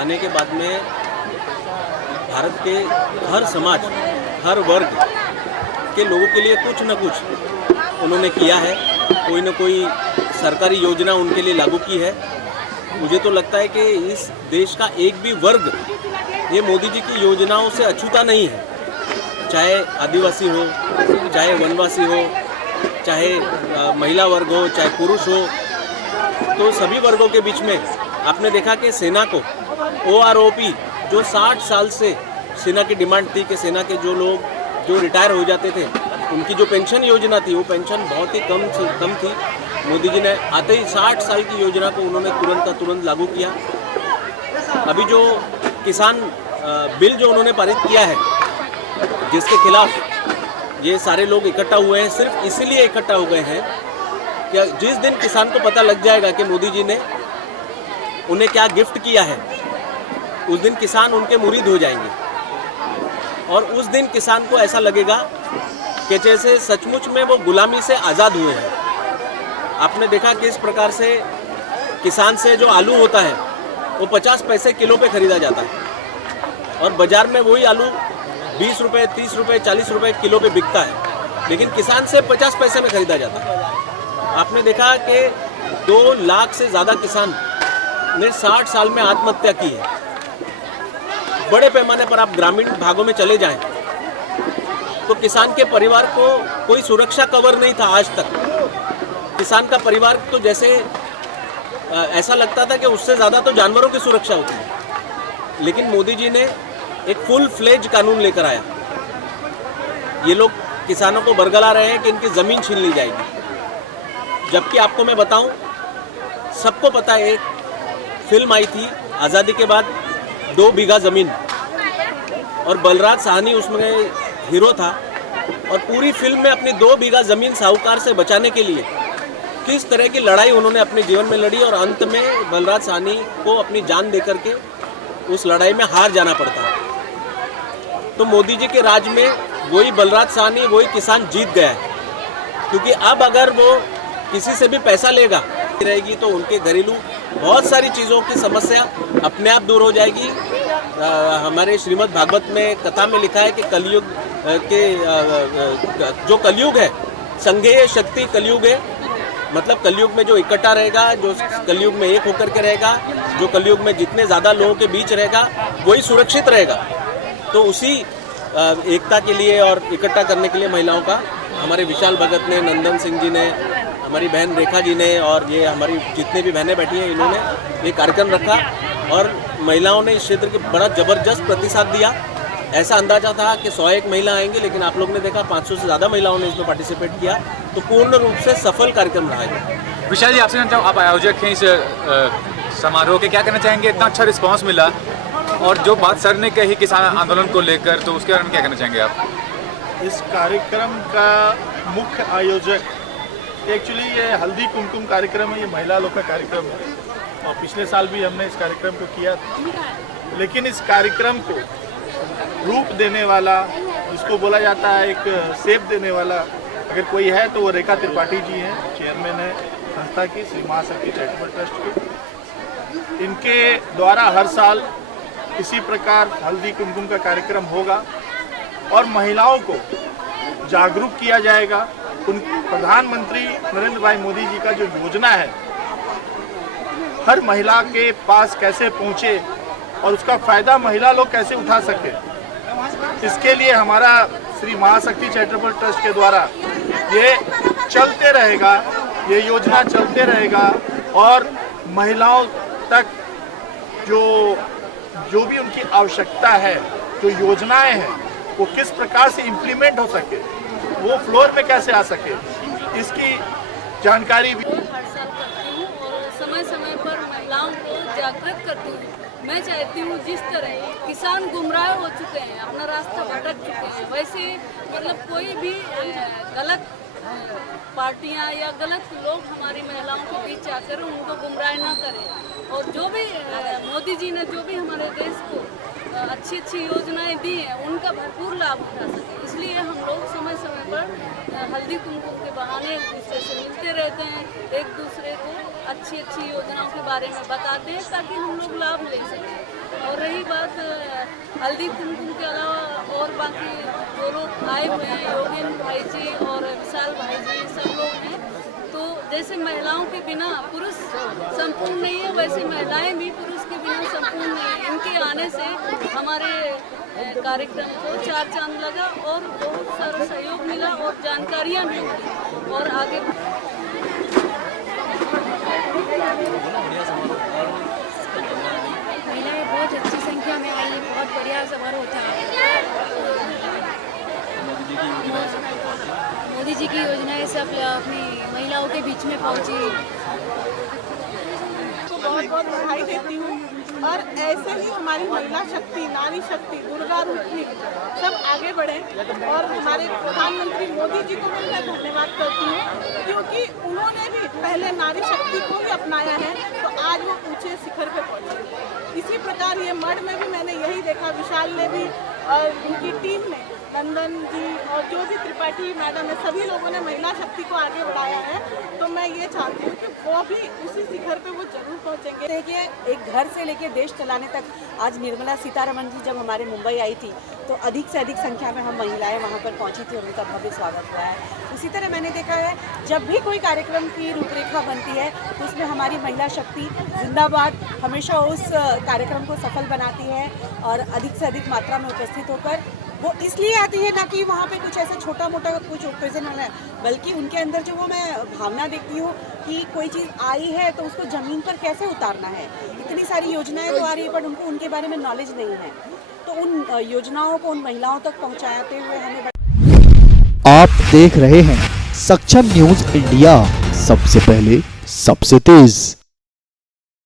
आने के बाद में भारत के हर समाज, हर वर्ग के लोगों के लिए कुछ न कुछ उन्होंने किया है। कोई न कोई सरकारी योजना उनके लिए लागू की है। मुझे तो लगता है कि इस देश का एक भी वर्ग ये मोदी जी की योजनाओं से अछूता नहीं है। चाहे आदिवासी हो, चाहे वनवासी हो, चाहे महिला वर्ग हो, चाहे पुरुष हो, तो सभी वर्गों के बीच में आपने देखा कि सेना को OROP जो 60 साल से सेना की डिमांड थी कि सेना के जो लोग जो रिटायर हो जाते थे उनकी जो पेंशन योजना थी वो पेंशन बहुत ही कम थी। मोदी जी ने आते ही 60 साल की योजना को उन्होंने तुरंत का तुरंत लागू किया। अभी जो किसान बिल जो उन्होंने पारित किया है, जिसके खिलाफ ये सारे लोग इकट्ठा हुए हैं, सिर्फ इसीलिए इकट्ठा हो गए हैं कि जिस दिन किसान को पता लग जाएगा कि मोदी जी ने उन्हें क्या गिफ्ट किया है, उस दिन किसान उनके मुरीद हो जाएंगे। और उस दिन किसान को ऐसा लगेगा कि जैसे सचमुच में वो गुलामी से आज़ाद हुए हैं। आपने देखा कि इस प्रकार से किसान से जो आलू होता है वो 50 पैसे किलो पे खरीदा जाता है और बाज़ार में वही आलू 20 रुपये, 30 रुपये, 40 रुपये किलो पे बिकता है, लेकिन किसान से 50 पैसे में खरीदा जाता है। आपने देखा कि 2 लाख से ज़्यादा किसान ने 60 साल में आत्महत्या की है। बड़े पैमाने पर आप ग्रामीण भागों में चले जाएं तो किसान के परिवार को कोई सुरक्षा कवर नहीं था आज तक। किसान का परिवार तो जैसे ऐसा लगता था कि उससे ज़्यादा तो जानवरों की सुरक्षा होती है। लेकिन मोदी जी ने एक फुल फ्लेज कानून लेकर आया। ये लोग किसानों को बरगला रहे हैं कि इनकी ज़मीन छीन ली जाएगी, जबकि आपको मैं बताऊं, सबको पता है एक फिल्म आई थी आज़ादी के बाद 2 बीघा ज़मीन, और बलराज साहनी उसमें हीरो था, और पूरी फिल्म में अपनी 2 बीघा ज़मीन साहूकार से बचाने के लिए किस तरह की लड़ाई उन्होंने अपने जीवन में लड़ी, और अंत में बलराज साहनी को अपनी जान दे करके उस लड़ाई में हार जाना पड़ता है। तो मोदी जी के राज में वही बलराज साहनी, वही किसान जीत गया है, क्योंकि अब अगर वो किसी से भी पैसा लेगा रहेगी तो उनके घरेलू बहुत सारी चीज़ों की समस्या अपने आप दूर हो जाएगी। हमारे श्रीमद् भागवत में कथा में लिखा है कि कलयुग के जो कलयुग है, संघेय शक्ति कलयुग है, मतलब कलयुग में जो इकट्ठा रहेगा, जो कलयुग में एक होकर के रहेगा, जो कलयुग में जितने ज़्यादा लोगों के बीच रहेगा वही सुरक्षित रहेगा। तो उसी एकता के लिए और इकट्ठा करने के लिए महिलाओं का हमारे विशाल भगत ने, नंदन सिंह जी ने, हमारी बहन रेखा जी ने और ये हमारी जितने भी बहनें बैठी हैं, इन्होंने ये कार्यक्रम रखा और महिलाओं ने इस क्षेत्र के बड़ा ज़बरदस्त प्रतिसाद दिया। ऐसा अंदाजा था कि 101 महिला आएंगी, लेकिन आप लोग ने देखा 500 से ज़्यादा महिलाओं ने इसमें पार्टिसिपेट किया। तो पूर्ण रूप से सफल कार्यक्रम रहा है। विशाल जी, आपसे जानता हूँ, आप आयोजक हैं इस समारोह के, क्या कहना चाहेंगे? इतना अच्छा रिस्पांस मिला, और जो बात सर ने कही किसान आंदोलन को लेकर, तो उसके बारे में क्या कहना चाहेंगे आप? इस कार्यक्रम का मुख्य आयोजक एक्चुअली ये हल्दी कुमकुम कार्यक्रम है, ये महिला लोग का कार्यक्रम है, और पिछले साल भी हमने इस कार्यक्रम को किया था। लेकिन इस कार्यक्रम को रूप देने वाला, जिसको बोला जाता है एक शेप देने वाला, अगर कोई है तो वो रेखा त्रिपाठी जी हैं, चेयरमैन है संस्था की, श्री महाशक्ति चैरिटेबल ट्रस्ट की। इनके द्वारा हर साल इसी प्रकार हल्दी कुमकुम का कार्यक्रम होगा और महिलाओं को जागरूक किया जाएगा। उन प्रधानमंत्री नरेंद्र भाई मोदी जी का जो योजना है हर महिला के पास कैसे पहुंचे और उसका फायदा महिला लोग कैसे उठा सके, इसके लिए हमारा श्री महाशक्ति चैरिटेबल ट्रस्ट के द्वारा ये चलते रहेगा, ये योजना चलते रहेगा, और महिलाओं तक जो भी उनकी आवश्यकता है, जो योजनाएं हैं, वो किस प्रकार से इम्प्लीमेंट हो सके, वो फ्लोर में कैसे आ सके, इसकी जानकारी भी हर साल करती हूँ और समय समय पर महिलाओं को जागृत करती हूँ। मैं चाहती हूँ जिस तरह किसान गुमराह हो चुके हैं, अपना रास्ता भटक चुके हैं, वैसे मतलब कोई भी गलत पार्टियां या गलत लोग हमारी महिलाओं के बीच आकर उनको गुमराह ना करें, और जो भी मोदी जी ने जो भी हमारे देश को अच्छी अच्छी योजनाएं दी हैं उनका भरपूर लाभ उठा सके। इसलिए हम लोग समय समय पर हल्दी कुमकुम के बहाने एक दूसरे से मिलते रहते हैं, एक दूसरे को अच्छी अच्छी योजनाओं के बारे में बताते हैं ताकि हम लोग लाभ ले सकें। और रही बात हल्दी कुमकुम के अलावा और बाकी जो लोग आए हुए हैं, योगेन भाई जी और विशाल भाई जी, सब लोग हैं। तो जैसे महिलाओं के बिना पुरुष संपूर्ण नहीं है, वैसे महिलाएं भी पुरुष के बिना संपूर्ण नहीं है। इनके आने से हमारे कार्यक्रम को चार चांद लगा और बहुत सारा सहयोग मिला और जानकारियाँ भी मिली और आगे महिलाएं बहुत अच्छी संख्या में आई, बहुत बढ़िया समारोह था। मोदी जी की योजनाएं सब अपनी महिलाओं के बीच में पहुंची। को बहुत बहुत बधाई देती हूँ और ऐसे ही हमारी महिला शक्ति, नारी शक्ति, दुर्गा रूपनी सब आगे बढ़े और हमारे प्रधानमंत्री मोदी जी को भी मैं धन्यवाद करती हूँ क्योंकि उन्होंने भी पहले नारी शक्ति को ही अपनाया है तो आज वो ऊंचे शिखर पे पहुंचे। इसी प्रकार ये मड में भी मैंने यही देखा, विशाल ने भी और उनकी टीम ने, नंदन जी और जो भी त्रिपाठी मैडम है, सभी लोगों ने महिला शक्ति को आगे बढ़ाया है। तो मैं ये चाहती हूँ कि वो भी उसी शिखर पे वो जरूर पहुँचेंगे। देखिए, एक घर से लेके देश चलाने तक आज निर्मला सीतारमण जी जब हमारे मुंबई आई थी तो अधिक से अधिक संख्या में हम महिलाएं वहां पर पहुंची थी और उनका भव्य स्वागत हुआ है। उसी तरह मैंने देखा है जब भी कोई कार्यक्रम की रूपरेखा बनती है तो उसमें हमारी महिला शक्ति जिंदाबाद हमेशा उस कार्यक्रम को सफल बनाती है और अधिक से अधिक मात्रा में उपस्थित होकर वो इसलिए आती है ना कि वहाँ पे कुछ ऐसा छोटा मोटा कुछ ओकेजन होना है, बल्कि उनके अंदर जो वो मैं भावना देखती हूँ कि कोई चीज़ आई है तो उसको ज़मीन पर कैसे उतारना है। इतनी सारी योजनाएं तो आ रही है पर उनको उनके बारे में नॉलेज नहीं है, तो उन योजनाओं को उन महिलाओं तक पहुँचाते हुए हमें। आप देख रहे हैं सक्षम न्यूज इंडिया, सबसे पहले सबसे तेज।